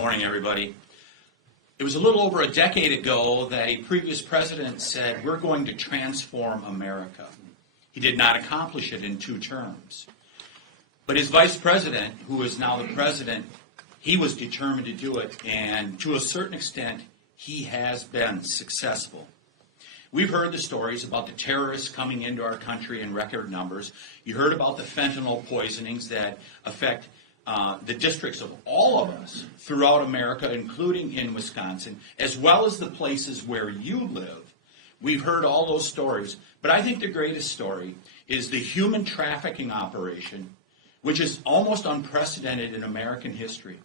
Morning, everybody. It was a little over a decade ago that a previous president said, we're going to transform America. He did not accomplish it in 2 terms. But his vice president, who is now the president, he was determined to do it, and to a certain extent, he has been successful. We've heard the stories about the terrorists coming into our country in record numbers. You heard about the fentanyl poisonings that affect the districts of all of us throughout America, including in Wisconsin, as well as the places where you live. We've heard all those stories, but I think the greatest story is the human trafficking operation, which is almost unprecedented in American history.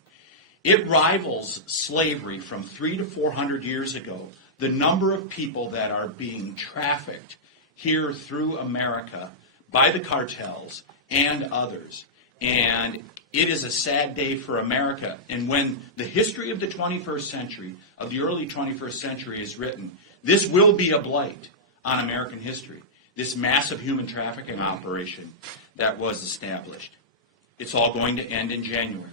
It rivals slavery from 300 to 400 years ago, the number of people that are being trafficked here through America by the cartels and others. And it is a sad day for America. And when the history of the 21st century, of the early 21st century is written, this will be a blight on American history, this massive human trafficking operation that was established. It's all going to end in January.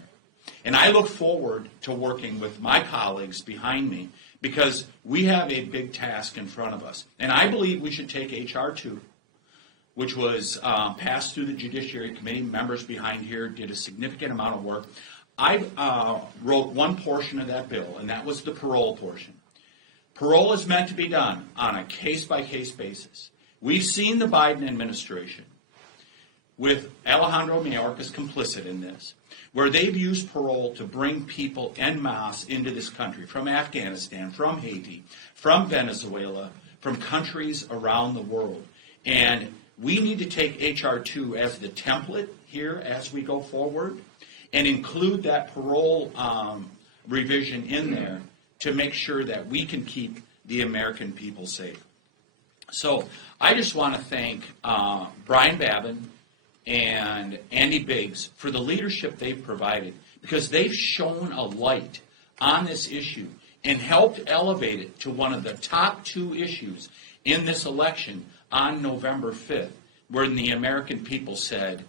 And I look forward to working with my colleagues behind me because we have a big task in front of us. And I believe we should take H.R. 2, which was passed through the Judiciary Committee. Members behind here did a significant amount of work. I wrote one portion of that bill, and that was the parole portion. Parole is meant to be done on a case-by-case basis. We've seen the Biden administration, with Alejandro Mayorkas complicit in this, where they've used parole to bring people en masse into this country from Afghanistan, from Haiti, from Venezuela, from countries around the world. And we need to take H.R. 2 as the template here as we go forward and include that parole revision in there to make sure that we can keep the American people safe. So I just want to thank Brian Babin and Andy Biggs for the leadership they've provided, because they've shone a light on this issue and helped elevate it to one of the top 2 issues in this election on November 5th, when the American people said,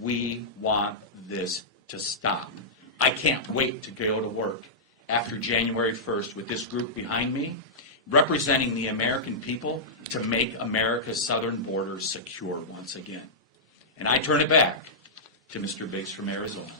we want this to stop. I can't wait to go to work after January 1st with this group behind me, representing the American people to make America's southern border secure once again. And I turn it back to Mr. Biggs from Arizona.